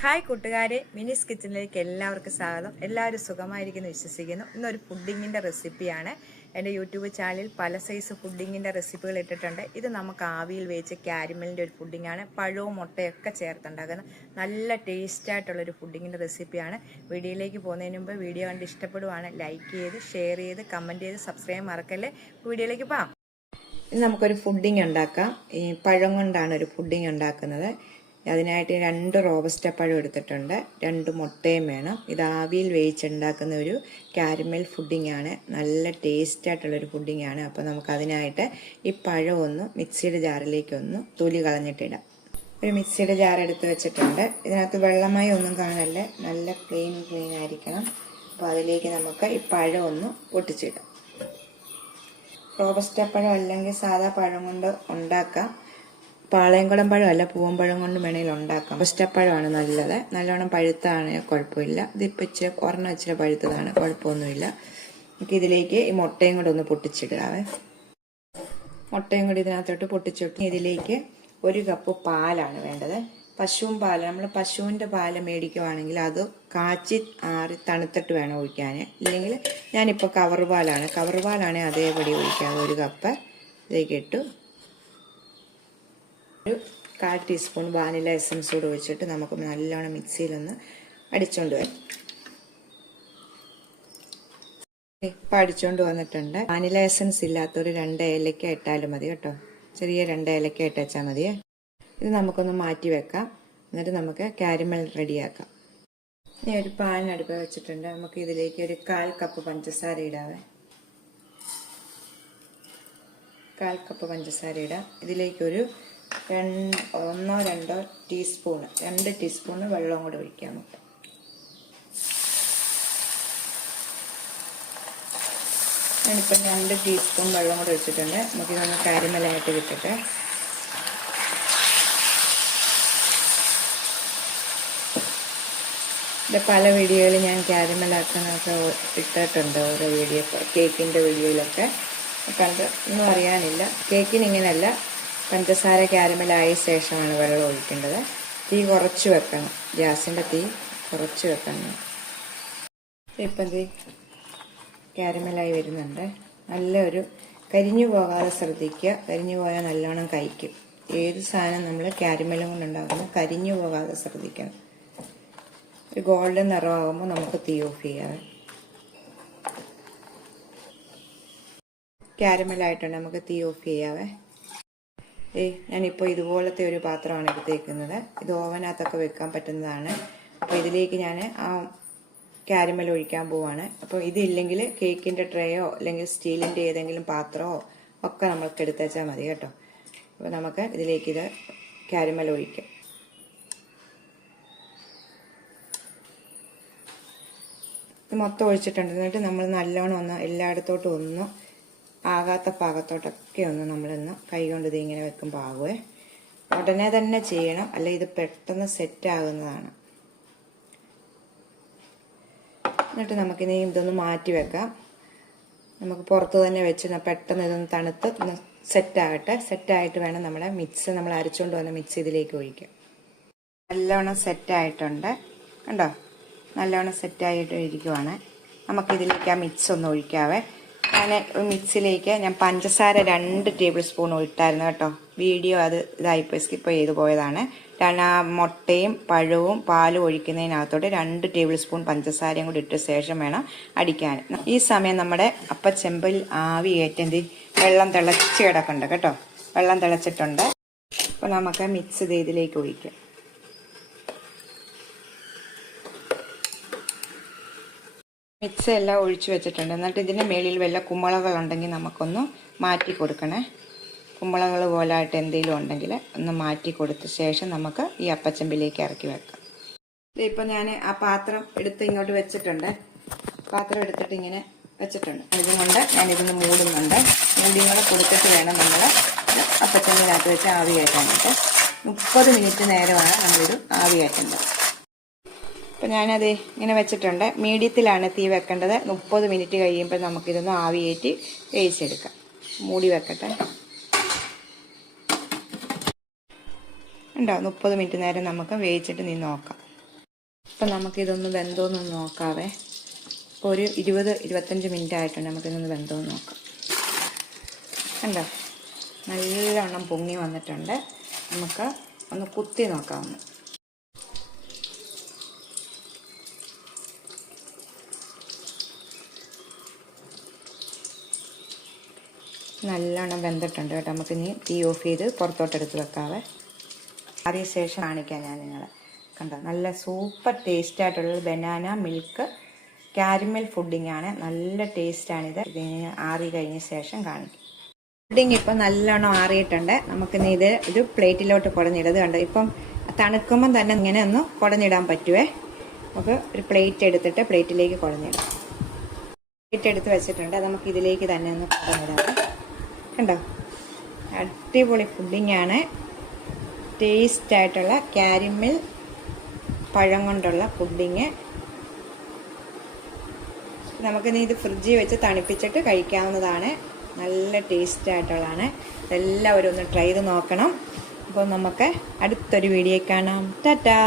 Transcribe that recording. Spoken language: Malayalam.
ഹായ് കൂട്ടുകാരെ, മിനിസ് കിച്ചണിലേക്ക് എല്ലാവർക്കും സ്വാഗതം. എല്ലാവരും സുഖമായിരിക്കുന്നു വിശ്വസിക്കുന്നു. ഇന്നൊരു പുഡിങ്ങിൻ്റെ റെസിപ്പിയാണ്. എൻ്റെ യൂട്യൂബ് ചാനലിൽ പല സൈസ് പുഡിങ്ങിൻ്റെ റെസിപ്പികൾ ഇട്ടിട്ടുണ്ട്. ഇത് നമുക്ക് ആവിയിൽ വേവിച്ച് ക്യാരമലിൻ്റെ ഒരു പുഡിങ്ങാണ്. പഴവും മുട്ടയൊക്കെ ചേർത്തുണ്ടാക്കുന്ന നല്ല ടേസ്റ്റായിട്ടുള്ളൊരു പുഡിങ്ങിൻ്റെ റെസിപ്പിയാണ്. വീഡിയോയിലേക്ക് പോകുന്നതിന് മുമ്പ് വീഡിയോ കണ്ട് ഇഷ്ടപ്പെടുവാണ് ലൈക്ക് ചെയ്ത്, ഷെയർ ചെയ്ത്, കമൻറ്റ് ചെയ്ത്, സബ്സ്ക്രൈബ് മറക്കല്ലേ. വീഡിയോയിലേക്ക് പോകാം. ഇന്ന് നമുക്കൊരു പുഡിങ് ഉണ്ടാക്കാം. ഈ പഴം കൊണ്ടാണ് ഒരു പുഡിങ് ഉണ്ടാക്കുന്നത്. അതിനായിട്ട് 2 റോബസ്റ്റ പഴം എടുത്തിട്ടുണ്ട്, 2 മുട്ടയും വേണം. ഇത് ആവിയിൽ വേവിച്ചുണ്ടാക്കുന്ന ഒരു കാരമൽ പുഡിംഗ് ആണ്. നല്ല ടേസ്റ്റ് ആയിട്ടുള്ളൊരു പുഡിംഗ് ആണ്. അപ്പോൾ നമുക്ക് അതിനായിട്ട് ഈ പഴം ഒന്ന് മിക്സിയുടെ ജാറിലേക്ക് ഒന്ന് തൊലി കളഞ്ഞിട്ടിടാം. ഒരു മിക്സിയുടെ ജാർ എടുത്ത് വെച്ചിട്ടുണ്ട്. ഇതിനകത്ത് വെള്ളമായി ഒന്നും കാണല്ലേ, നല്ല ക്ലീൻ ആയിരിക്കണം. അപ്പോൾ അതിലേക്ക് നമുക്ക് ഈ പഴം ഒന്ന് പൊട്ടിച്ചിടാം. റോബസ്റ്റ പഴം അല്ലെങ്കിൽ സാധാ പഴം കൊണ്ട് ഉണ്ടാക്കാം. പാളയംകുളം പഴമല്ല, പൂവമ്പഴം കൊണ്ട് വേണമെങ്കിൽ ഉണ്ടാക്കാം. റോബസ്റ്റപ്പഴമാണ് നല്ലത്. നല്ലോണം പഴുത്താണ് കുഴപ്പമില്ല. ഇതിപ്പോൾ ഇച്ചിരി ഒരെണ്ണം ഇച്ചിരി പഴുത്തതാണ്, കുഴപ്പമൊന്നുമില്ല. നമുക്ക് ഇതിലേക്ക് ഈ മുട്ടയും കൂടെ ഒന്ന് പൊട്ടിച്ചിടാവേ. മുട്ടയും കൂടി ഇതിനകത്തോട്ട് പൊട്ടിച്ചിട്ട് ഇതിലേക്ക് 1 കപ്പ് പാലാണ് വേണ്ടത്. പശുവും പാല്, നമ്മൾ പശുവിൻ്റെ പാല് മേടിക്കുവാണെങ്കിൽ അത് കാച്ചി ആറി തണുത്തിട്ട് വേണം ഒഴിക്കാൻ. ഇല്ലെങ്കിൽ ഞാനിപ്പോൾ കവർ പാലാണെങ്കിൽ അതേപടി ഒഴിക്കാം. 1 കപ്പ് ഇതിലേക്ക് ഇട്ടു. ഒരു 1/4 ടീസ്പൂൺ വാനില എസൻസ് കൂടെ ഒഴിച്ചിട്ട് നമുക്ക് നല്ലോണം മിക്സിയിലൊന്ന് അടിച്ചുകൊണ്ട് വരാം. ഇപ്പം അടിച്ചുകൊണ്ട് വന്നിട്ടുണ്ട്. വാനില എസൻസ് ഇല്ലാത്തൊരു 2 ഏലക്ക ഇട്ടാലും മതി കേട്ടോ. ചെറിയ 2 ഏലക്ക ഇട്ടാൽ മതിയേ. ഇത് നമുക്കൊന്ന് മാറ്റി വെക്കാം. എന്നിട്ട് നമുക്ക് കാരമൽ റെഡിയാക്കാം. ഇനി ഒരു പാൻ അടുപ്പ് വെച്ചിട്ടുണ്ട്. നമുക്ക് ഇതിലേക്ക് ഒരു 1/4 കപ്പ് പഞ്ചസാര ഇടാവേ. 1/4 കപ്പ് പഞ്ചസാര ഇടാം. ഇതിലേക്കൊരു 1-2 ടീസ്പൂണ് 2 ടീസ്പൂണ് വെള്ളം കൂടെ ഒഴിക്കാം. നമുക്ക് ഞാനിപ്പം 2 ടീസ്പൂൺ വെള്ളം കൂടെ ഒഴിച്ചിട്ടുണ്ട്. നമുക്കിതൊന്ന് കാരമലായിട്ട് കിട്ടട്ടെ. ഇത് പല വീഡിയോയിൽ ഞാൻ കാരമലാക്കുന്നതൊക്കെ ഇട്ടിട്ടുണ്ട്. ഓരോ വീഡിയോ കേക്കിൻ്റെ വീഡിയോയിലൊക്കെ കണ്ട് ഒന്നും അറിയാനില്ല. കേക്കിന് ഇങ്ങനെയല്ല, പഞ്ചസാര കാരമലായ ശേഷമാണ് വെള്ളം ഒഴിക്കേണ്ടത്. തീ കുറച്ച് വെക്കണം, ഗ്യാസിൻ്റെ തീ കുറച്ച് വെക്കണം. ഇപ്പം തീ കാരമലായി വരുന്നുണ്ട്. നല്ലൊരു കരിഞ്ഞു പോകാതെ ശ്രദ്ധിക്കുക. കരിഞ്ഞു പോയാൽ നല്ലോണം കഴിക്കും. ഏത് സാധനം നമ്മൾ കാരമലും കൊണ്ടുണ്ടാകുമ്പോൾ കരിഞ്ഞു പോകാതെ ശ്രദ്ധിക്കണം. ഒരു ഗോൾഡൻ നിറമാകുമ്പോൾ നമുക്ക് തീ ഓഫ് ചെയ്യാം. കാരമലായിട്ടുണ്ട്, നമുക്ക് തീ ഓഫ് ചെയ്യാവേ. ഞാനിപ്പോൾ ഇതുപോലത്തെ ഒരു പാത്രമാണ് എടുത്തേക്കുന്നത്. ഇത് ഓവനകത്തൊക്കെ വെക്കാൻ പറ്റുന്നതാണ്. അപ്പോൾ ഇതിലേക്ക് ഞാൻ ആ കാരമൽ ഒഴിക്കാൻ പോവാണ്. അപ്പോൾ ഇതില്ലെങ്കിൽ കേക്കിൻ്റെ ട്രേയോ അല്ലെങ്കിൽ സ്റ്റീലിൻ്റെ ഏതെങ്കിലും പാത്രമോ ഒക്കെ നമ്മൾക്ക് എടുത്തേച്ചാൽ മതി കേട്ടോ. അപ്പോൾ നമുക്ക് ഇതിലേക്ക് ഇത് കാരമൽ ഒഴിക്കാം. ഇത് മൊത്തം ഒഴിച്ചിട്ടുണ്ട്. എന്നിട്ട് നമ്മൾ നല്ലോണം ഒന്ന് എല്ലായിടത്തോട്ടും ഒന്ന് ആകാത്ത പാകത്തോട്ടൊക്കെ ഒന്ന് നമ്മളൊന്ന് കൈകൊണ്ട് ഇത് ഇങ്ങനെ വെക്കുമ്പോൾ ആകുമേ. ഉടനെ തന്നെ ചെയ്യണം, അല്ലെ ഇത് പെട്ടെന്ന് സെറ്റ് ആകുന്നതാണ്. എന്നിട്ട് നമുക്കിനി ഇതൊന്ന് മാറ്റി വെക്കാം. നമുക്ക് പുറത്ത് തന്നെ വെച്ച് പെട്ടെന്ന് ഇതൊന്ന് തണുത്ത് സെറ്റാകട്ടെ. സെറ്റായിട്ട് വേണം നമ്മുടെ മിക്സ്, നമ്മൾ അരച്ചുകൊണ്ട് വന്ന മിക്സ് ഇതിലേക്ക് ഒഴിക്കാം. നല്ലോണം സെറ്റായിട്ടുണ്ട് കണ്ടോ, നല്ലോണം സെറ്റായിട്ട് ഇരിക്കുവാണ്. നമുക്കിതിലേക്ക് ആ മിക്സ് ഒന്ന് ഒഴിക്കാവേ. ഞാൻ മിക്സിലേക്ക് പഞ്ചസാര 2 ടേബിൾ സ്പൂൺ ഇട്ടായിരുന്നു കേട്ടോ. വീഡിയോ അത് ഇതായിപ്പോൾ സ്കിപ്പ് ചെയ്ത് പോയതാണ്. മുട്ടയും പഴവും പാലും ഒഴിക്കുന്നതിനകത്തോട്ട് 2 ടേബിൾ സ്പൂൺ പഞ്ചസാരയും കൂടി ഇട്ട ശേഷം വേണം അടിക്കാൻ. ഈ സമയം നമ്മുടെ അപ്പച്ചെമ്പിൽ ആവി കയറ്റി വെള്ളം തിളച്ച് കിടക്കുന്നുണ്ട് കേട്ടോ. വെള്ളം തിളച്ചിട്ടുണ്ട്. അപ്പോൾ നമുക്ക് മിക്സ് ഇതിലേക്ക് ഒഴിക്കാം. മിക്സ് എല്ലാം ഒഴിച്ചു വെച്ചിട്ടുണ്ട്. എന്നിട്ട് ഇതിൻ്റെ മേളിൽ വല്ല കുമ്പളകളുണ്ടെങ്കിൽ നമുക്കൊന്ന് മാറ്റി കൊടുക്കണേ. കുമ്പളകൾ പോലായിട്ട് എന്തെങ്കിലും ഉണ്ടെങ്കിൽ ഒന്ന് മാറ്റി കൊടുത്ത ശേഷം നമുക്ക് ഈ അപ്പച്ചെമ്പിലേക്ക് ഇറക്കി വെക്കാം. ഇതിപ്പോൾ ഞാൻ ആ പാത്രം എടുത്ത് ഇങ്ങോട്ട് വെച്ചിട്ടുണ്ട്. പാത്രം എടുത്തിട്ട് ഇങ്ങനെ വെച്ചിട്ടുണ്ട്. അതുകൊണ്ട് ഞാനിതൊന്ന് മൂടുന്നുണ്ട്. മൂടിയും കൂടെ കൊടുത്തിട്ട് വേണം നമ്മൾ അപ്പച്ചെമ്പിനകത്ത് വെച്ച് ആവി കയറ്റാനായിട്ട്. 30 മിനിറ്റ് നേരമാണ് നമ്മളിത് ആവി കയറ്റേണ്ടത്. അപ്പോൾ ഞാനത് ഇങ്ങനെ വെച്ചിട്ടുണ്ട്. മീഡിയത്തിലാണ് തീ വെക്കേണ്ടത്. 30 മിനിറ്റ് കഴിയുമ്പോൾ നമുക്കിതൊന്ന് ആവിയേറ്റി വേവിച്ചെടുക്കാം. മൂടി വെക്കട്ടെ. ഉണ്ടോ 30 മിനിറ്റ് നേരം നമുക്ക് വേവിച്ചിട്ട് നീ നോക്കാം. അപ്പം നമുക്കിതൊന്ന് വെന്തോന്ന് നോക്കാവേ. ഇപ്പോൾ ഒരു 20-25 മിനിറ്റ് ആയിട്ടുണ്ട്. നമുക്കിതൊന്ന് വെന്തോന്ന് നോക്കാം. കണ്ടോ, നല്ലവണ്ണം പൊങ്ങി വന്നിട്ടുണ്ട്. നമുക്ക് ഒന്ന് കുത്തി നോക്കാവുന്നു. നല്ലോണം വെന്തിട്ടുണ്ട് കേട്ടോ. നമുക്കിനി തീ ഓഫ് ചെയ്ത് പുറത്തോട്ടെടുത്ത് വെക്കാവേ. ആറിയ ശേഷം കാണിക്കാം ഞാൻ നിങ്ങളെ. കണ്ടോ, നല്ല സൂപ്പർ ടേസ്റ്റ് ആയിട്ടുള്ള ബനാന മിൽക്ക് കാരമൽ പുഡിംഗ് ആണ്. നല്ല ടേസ്റ്റാണിത്. ഇതിന് ആറി കഴിഞ്ഞ ശേഷം കാണിക്കും. പുഡിംഗ് ഇപ്പം നല്ലോണം ആറിയിട്ടുണ്ട്. നമുക്കിനി ഇത് ഒരു പ്ലേറ്റിലോട്ട് കുടഞ്ഞിടത്. കണ്ടോ, ഇപ്പം തണുക്കുമ്പം തന്നെ ഇങ്ങനെ ഒന്ന് കുടഞ്ഞിടാൻ പറ്റുവേ. നമുക്ക് ഒരു പ്ലേറ്റ് എടുത്തിട്ട് പ്ലേറ്റിലേക്ക് കുടഞ്ഞിടാം. പ്ലേറ്റ് എടുത്ത് വെച്ചിട്ടുണ്ട്. നമുക്ക് ഇതിലേക്ക് തന്നെ ഒന്ന് കുടഞ്ഞിടാം. കണ്ടോ, അടിപൊളി പുഡിങ്ങാണ്. ടേസ്റ്റായിട്ടുള്ള കാരമൽ പഴം കൊണ്ടുള്ള പുഡിങ്. നമുക്കിനി ഇത് ഫ്രിഡ്ജിൽ വെച്ച് തണുപ്പിച്ചിട്ട് കഴിക്കാവുന്നതാണ്. നല്ല ടേസ്റ്റായിട്ടുള്ളതാണ്. ഇതെല്ലാവരും ഒന്ന് ട്രൈ ചെയ്ത് നോക്കണം. അപ്പോൾ നമുക്ക് അടുത്തൊരു വീഡിയോ കാണാം. ടാറ്റാ.